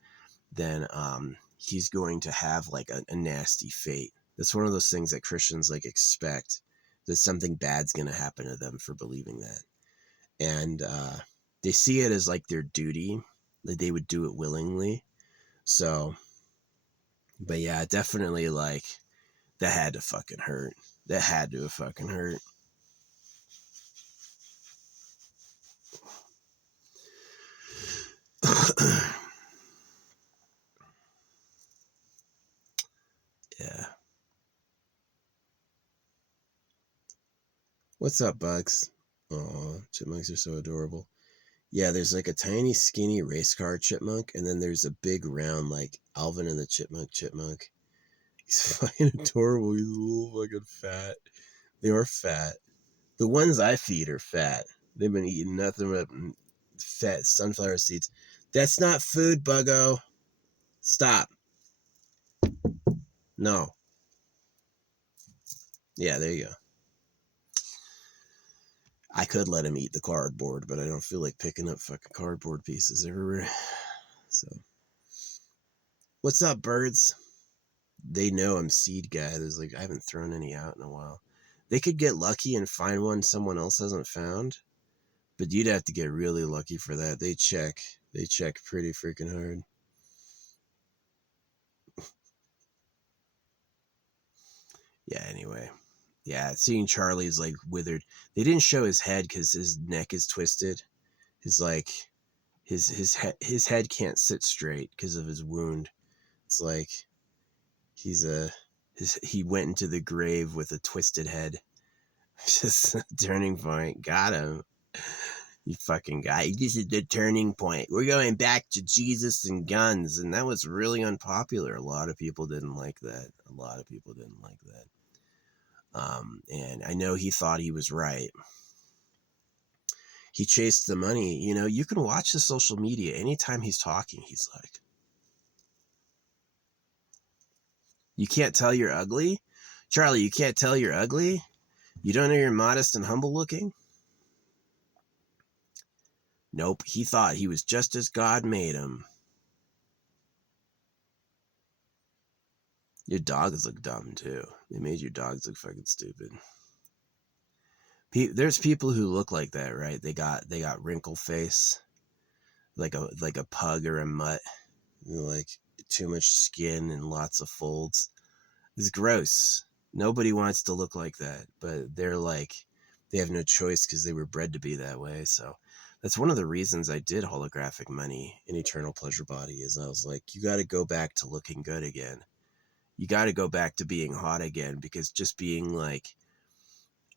then he's going to have like a nasty fate. That's one of those things that Christians like expect, that something bad's going to happen to them for believing that. And they see it as like their duty, that they would do it willingly. So, but yeah, definitely like that had to fucking hurt. That had to have fucking hurt. Yeah. What's up, Bugs? Aw, chipmunks are so adorable. Yeah, there's like a tiny, skinny race car chipmunk, and then there's a big, round, like Alvin and the chipmunk. He's fucking adorable. He's a little fucking fat. They are fat. The ones I feed are fat. They've been eating nothing but fat sunflower seeds. That's not food, Buggo. Stop. No. Yeah, there you go. I could let him eat the cardboard, but I don't feel like picking up fucking cardboard pieces everywhere. So, what's up, birds? They know I'm seed guy. There's like, I haven't thrown any out in a while. They could get lucky and find one someone else hasn't found, but you'd have to get really lucky for that. They check pretty freaking hard. Yeah, anyway. Yeah, seeing Charlie's like withered. They didn't show his head because his neck is twisted. His like his head can't sit straight because of his wound. It's like he went into the grave with a twisted head. Just a turning point. Got him. You fucking guy. This is the turning point. We're going back to Jesus and guns, and that was really unpopular. A lot of people didn't like that. And I know he thought he was right. He chased the money. You can watch the social media. Anytime he's talking, he's like, you can't tell you're ugly? Charlie, you can't tell you're ugly? You don't know you're modest and humble looking? Nope, he thought he was just as God made him. Your dogs look dumb, too. They made your dogs look fucking stupid. There's people who look like that, right? They got wrinkle face, like a pug or a mutt, like too much skin and lots of folds. It's gross. Nobody wants to look like that, but they're like, they have no choice because they were bred to be that way. So that's one of the reasons I did holographic money in Eternal Pleasure Body, is I was like, you got to go back to looking good again. You got to go back to being hot again, because just being like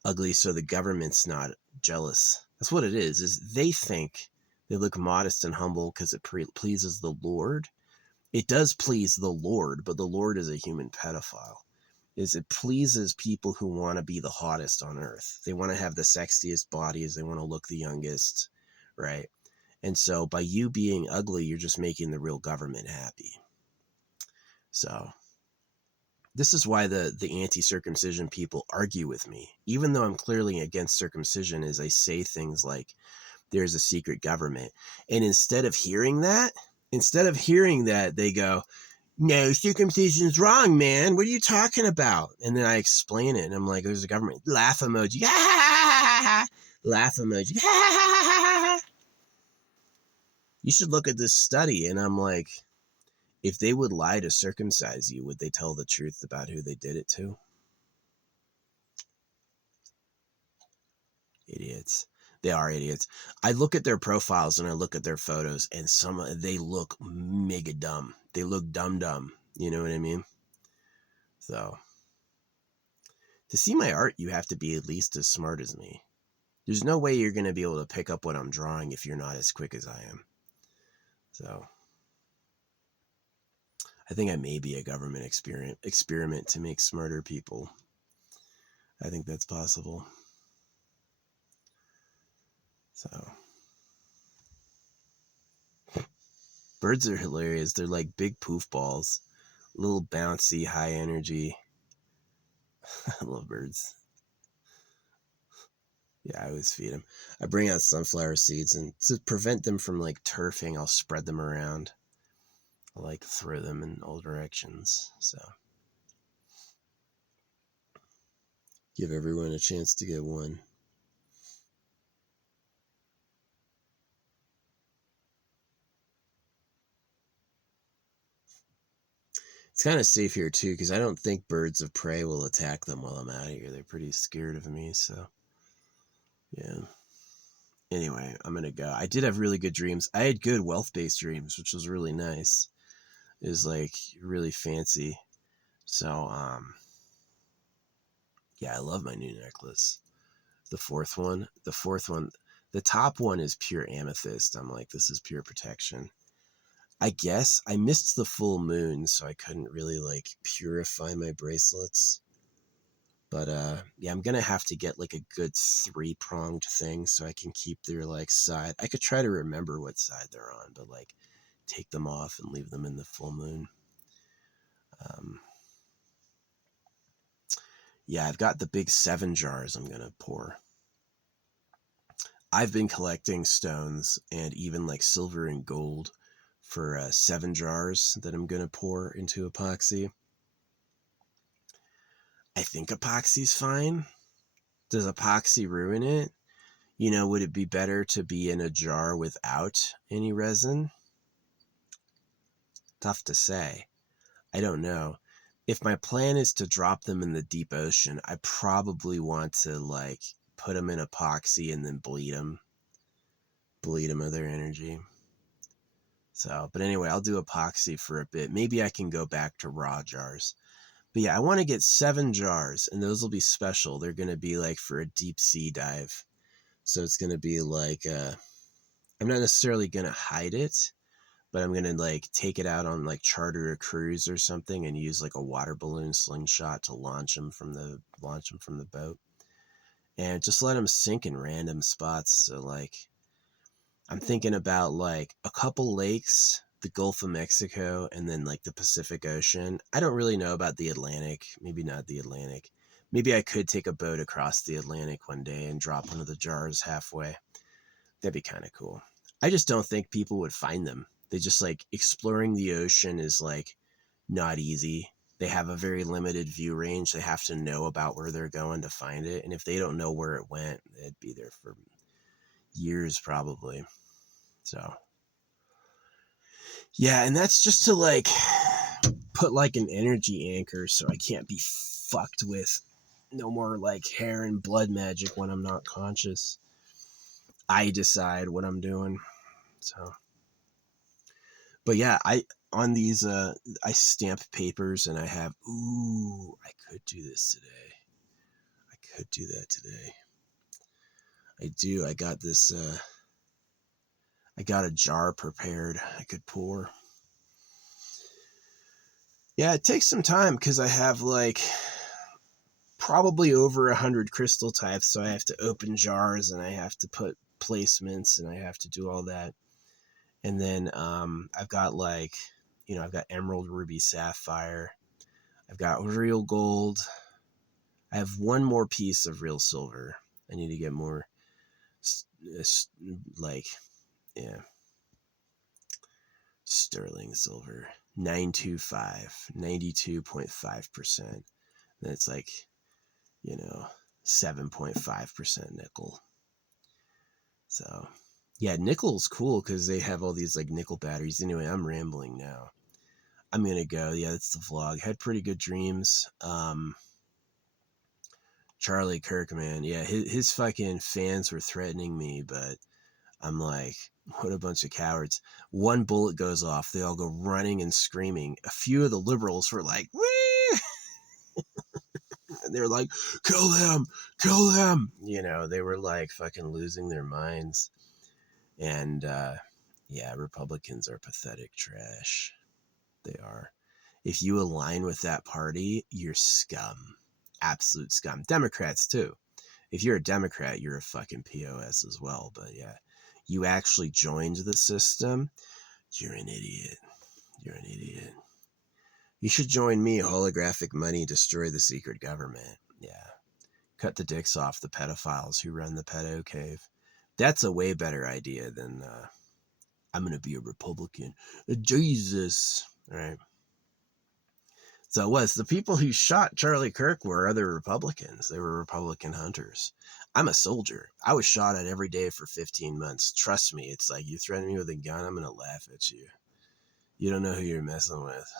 ugly so the government's not jealous. That's what it is they think they look modest and humble because it pleases the Lord. It does please the Lord, but the Lord is a human pedophile. It pleases people who want to be the hottest on earth. They want to have the sexiest bodies. They want to look the youngest, right? And so by you being ugly, you're just making the real government happy. So this is why the anti-circumcision people argue with me. Even though I'm clearly against circumcision, is I say things like, there's a secret government. And instead of hearing that, they go, no, circumcision's wrong, man. What are you talking about? And then I explain it, and I'm like, there's a government. Laugh emoji. Laugh emoji. you should look at this study. And I'm like, if they would lie to circumcise you, would they tell the truth about who they did it to? Idiots. They are idiots. I look at their profiles and I look at their photos, and they look mega dumb. They look dumb. You know what I mean? So, to see my art, you have to be at least as smart as me. There's no way you're going to be able to pick up what I'm drawing if you're not as quick as I am. So, I think I may be a government experiment to make smarter people. I think that's possible. So, birds are hilarious. They're like big poof balls, little bouncy, high energy. I love birds. Yeah, I always feed them. I bring out sunflower seeds, and to prevent them from like turfing, I'll spread them around. I like throw them in all directions. So give everyone a chance to get one. It's kind of safe here too, because I don't think birds of prey will attack them while I'm out here. They're pretty scared of me, so yeah. Anyway, I'm gonna go. I did have really good dreams. I had good wealth-based dreams, which was really nice. It was like really fancy. So yeah, I love my new necklace. The fourth one, the top one is pure amethyst. I'm like, this is pure protection. I guess I missed the full moon, so I couldn't really like purify my bracelets. But yeah, I'm gonna have to get like a good 3-pronged thing so I can keep their like side. I could try to remember what side they're on, but like take them off and leave them in the full moon. Yeah, I've got the big 7 jars I'm gonna pour. I've been collecting stones and even like silver and gold for 7 jars that I'm gonna pour into epoxy. I think epoxy's fine. Does epoxy ruin it? You know, would it be better to be in a jar without any resin? Tough to say. I don't know. If my plan is to drop them in the deep ocean, I probably want to like put them in epoxy and then bleed them of their energy. So, but anyway, I'll do epoxy for a bit. Maybe I can go back to raw jars. But yeah, I want to get 7 jars, and those will be special. They're going to be like for a deep sea dive. So it's going to be like, I'm not necessarily going to hide it, but I'm going to like take it out on like charter a cruise or something and use like a water balloon slingshot to launch them from the boat, and just let them sink in random spots. So like, I'm thinking about like a couple lakes, the Gulf of Mexico, and then like the Pacific Ocean. I don't really know about the Atlantic. Maybe not the Atlantic. Maybe I could take a boat across the Atlantic one day and drop one of the jars halfway. That'd be kind of cool. I just don't think people would find them. They just like exploring the ocean is like not easy. They have a very limited view range. They have to know about where they're going to find it. And if they don't know where it went, it'd be there for years probably. So yeah, and that's just to like put like an energy anchor so I can't be fucked with. No more like hair and blood magic when I'm not conscious. I decide what I'm doing. So, but yeah, I on these I stamp papers, and I have, I could do this today. I could do that today. I do. I got this I got a jar prepared I could pour. Yeah, it takes some time because I have like probably over 100 crystal types, so I have to open jars and I have to put placements and I have to do all that. And then I've got like, I've got emerald, ruby, sapphire. I've got real gold. I have one more piece of real silver. I need to get more, like, yeah, sterling silver. 925, 92.5%. That's like, 7.5% nickel. So Yeah, nickel's cool because they have all these like nickel batteries. Anyway, I'm rambling now. I'm gonna go. Yeah, that's the vlog. Had pretty good dreams. Charlie Kirk, man. Yeah, his fucking fans were threatening me, but I'm like, what a bunch of cowards. One bullet goes off. They all go running and screaming. A few of the liberals were like, wee! And they were like, kill them, kill them. You know, they were like fucking losing their minds. And yeah, Republicans are pathetic trash. They are. If you align with that party, you're scum. Absolute scum. Democrats, too. If you're a Democrat, you're a fucking POS as well. But yeah, you actually joined the system, you're an idiot. You're an idiot. You should join me. Holographic money, destroy the secret government. Yeah. Cut the dicks off the pedophiles who run the pedo cave. That's a way better idea than I'm going to be a Republican. Jesus. All right. So it was the people who shot Charlie Kirk were other Republicans. They were Republican hunters. I'm a soldier. I was shot at every day for 15 months. Trust me, it's like you threaten me with a gun, I'm going to laugh at you. You don't know who you're messing with.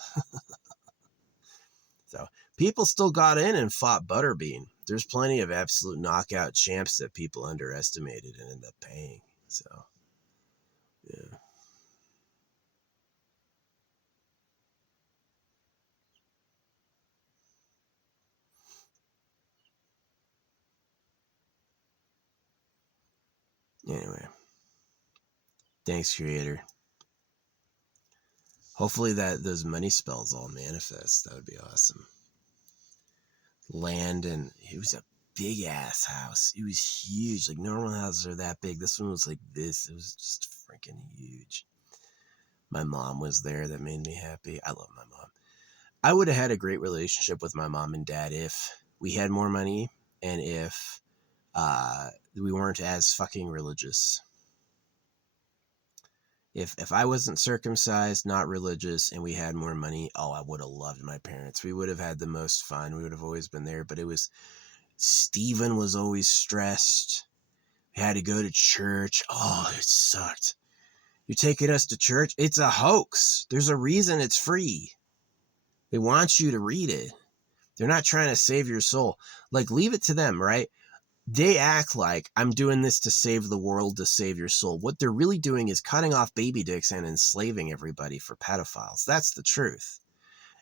So people still got in and fought Butterbean. There's plenty of absolute knockout champs that people underestimated and ended up paying. So, yeah. Anyway, thanks, creator. Hopefully that those money spells all manifest. That would be awesome. Land, and it was a big ass house. It was huge. Like normal houses are that big. This one was like this. It was just freaking huge. My mom was there. That made me happy. I love my mom. I would have had a great relationship with my mom and dad if we had more money and if we weren't as fucking religious. If I wasn't circumcised, not religious, and we had more money, oh, I would have loved my parents. We would have had the most fun. We would have always been there. But it was Steven was always stressed. We had to go to church. Oh, it sucked. You're taking us to church? It's a hoax. There's a reason it's free. They want you to read it. They're not trying to save your soul. Like, leave it to them, right? They act like I'm doing this to save the world, to save your soul. What they're really doing is cutting off baby dicks and enslaving everybody for pedophiles. That's the truth.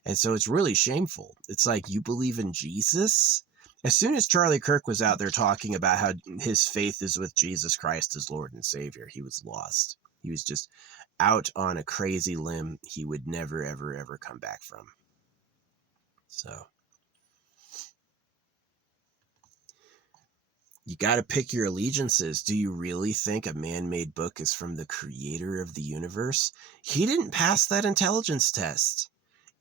And so it's really shameful. It's like, you believe in Jesus? As soon as Charlie Kirk was out there talking about how his faith is with Jesus Christ as Lord and Savior, he was lost. He was just out on a crazy limb he would never, ever, ever come back from. So you got to pick your allegiances. Do you really think a man-made book is from the creator of the universe? He didn't pass that intelligence test.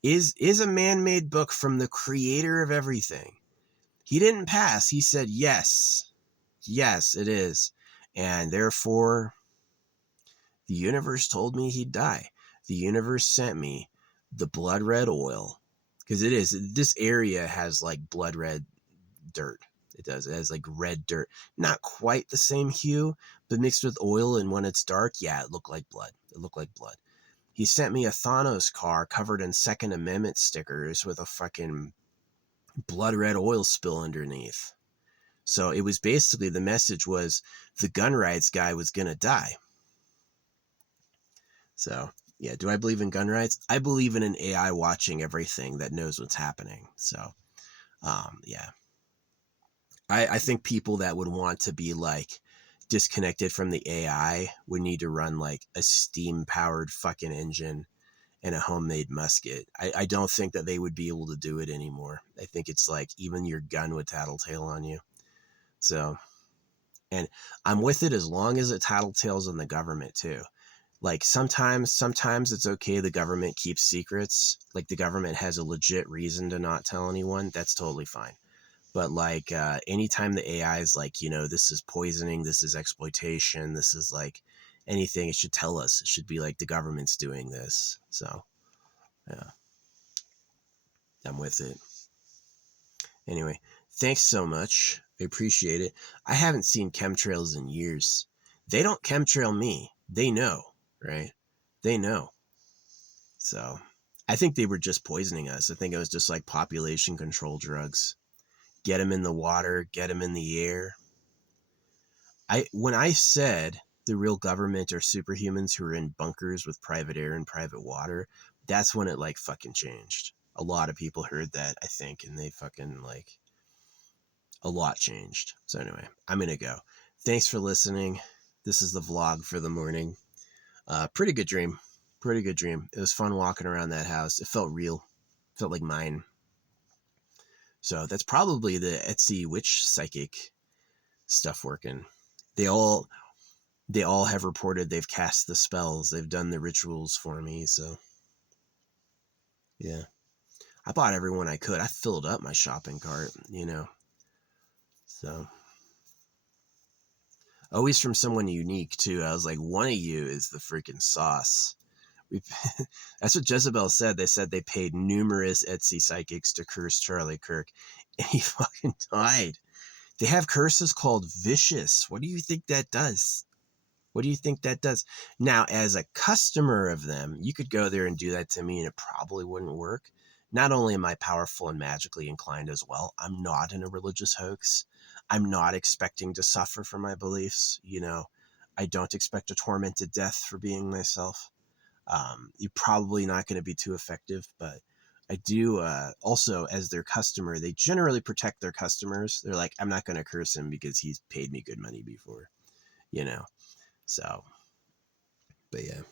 Is a man-made book from the creator of everything? He didn't pass. He said, yes, yes, it is. And therefore, the universe told me he'd die. The universe sent me the blood red oil. Because it is. This area has like blood red dirt. It does. It has like red dirt. Not quite the same hue, but mixed with oil. And when it's dark, yeah, it looked like blood. It looked like blood. He sent me a Thanos car covered in Second Amendment stickers with a fucking blood red oil spill underneath. So it was basically, the message was the gun rights guy was going to die. So yeah, do I believe in gun rights? I believe in an AI watching everything that knows what's happening. So yeah, I think people that would want to be like disconnected from the AI would need to run like a steam powered fucking engine and a homemade musket. I don't think that they would be able to do it anymore. I think it's like even your gun would tattletale on you. So, and I'm with it as long as it tattletales on the government too. Like sometimes it's okay. The government keeps secrets. Like the government has a legit reason to not tell anyone. That's totally fine. But like anytime the AI is like, you know, this is poisoning, this is exploitation, this is like anything, it should tell us. It should be like the government's doing this. So yeah, I'm with it. Anyway, thanks so much. I appreciate it. I haven't seen chemtrails in years. They don't chemtrail me. They know, right? They know. So I think they were just poisoning us. I think it was just like population control drugs. Get them in the water, get them in the air. When I said the real government are superhumans who are in bunkers with private air and private water, that's when it like fucking changed. A lot of people heard that, I think, and they fucking like a lot changed. So anyway, I'm gonna go. Thanks for listening. This is the vlog for the morning. Pretty good dream. Pretty good dream. It was fun walking around that house. It felt real. It felt like mine. So that's probably the Etsy witch psychic stuff working. They all have reported they've cast the spells. They've done the rituals for me. So yeah, I bought everyone I could. I filled up my shopping cart, you know. So always from someone unique too. I was like, one of you is the freaking sauce. That's what Jezebel said. They said they paid numerous Etsy psychics to curse Charlie Kirk, and he fucking died. They have curses called vicious. What do you think that does? What do you think that does? Now, as a customer of them, you could go there and do that to me, and it probably wouldn't work. Not only am I powerful and magically inclined as well, I'm not in a religious hoax. I'm not expecting to suffer for my beliefs. You know, I don't expect a tormented death for being myself. You're probably not going to be too effective, but I do also, as their customer, they generally protect their customers. They're like, I'm not going to curse him because he's paid me good money before, you know? So, but yeah,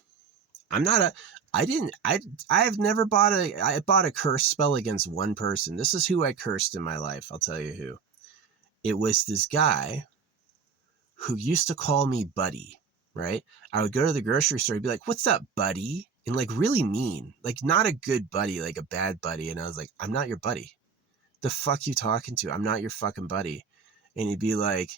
I'm not a, I didn't, I have never I bought a curse spell against one person. This is who I cursed in my life. I'll tell you who. It was this guy who used to call me buddy, right? I would go to the grocery store and be like, what's up, buddy? And like really mean, like not a good buddy, like a bad buddy. And I was like, I'm not your buddy. The fuck you talking to? I'm not your fucking buddy. And he'd be like,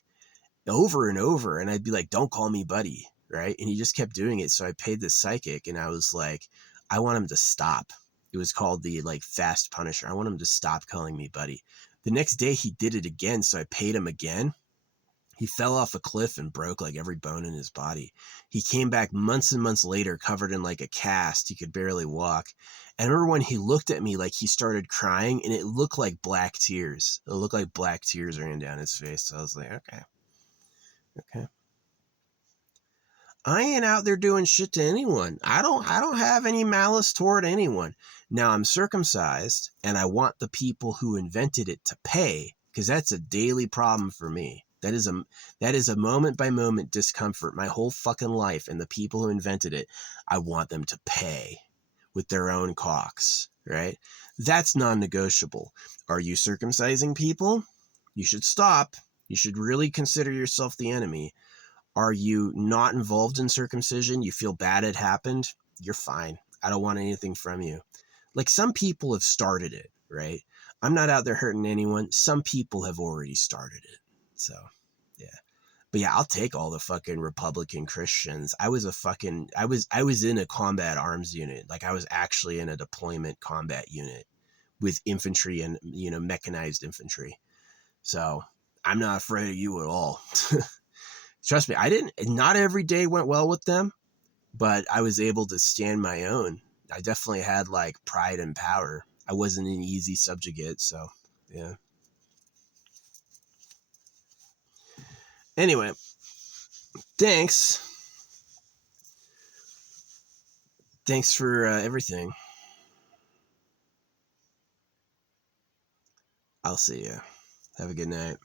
over and over. And I'd be like, don't call me buddy. Right. And he just kept doing it. So I paid this psychic and I was like, I want him to stop. It was called the like fast punisher. I want him to stop calling me buddy. The next day he did it again. So I paid him again. He fell off a cliff and broke like every bone in his body. He came back months and months later covered in like a cast. He could barely walk. And I remember when he looked at me, like he started crying and it looked like black tears. It looked like black tears ran down his face. So I was like, okay. I ain't out there doing shit to anyone. I don't have any malice toward anyone. Now I'm circumcised and I want the people who invented it to pay, because that's a daily problem for me. That is a moment by moment discomfort my whole fucking life, and the people who invented it, I want them to pay with their own cocks, right? That's non-negotiable. Are you circumcising people? You should stop. You should really consider yourself the enemy. Are you not involved in circumcision? You feel bad it happened? You're fine. I don't want anything from you. Like some people have started it, right? I'm not out there hurting anyone. Some people have already started it. So, yeah. But yeah, I'll take all the fucking Republican Christians. I was in a combat arms unit. Like I was actually in a deployment combat unit with infantry and, you know, mechanized infantry. So I'm not afraid of you at all. Trust me, not every day went well with them, but I was able to stand my own. I definitely had like pride and power. I wasn't an easy subjugate, so yeah. Anyway, thanks. Thanks for everything. I'll see you. Have a good night.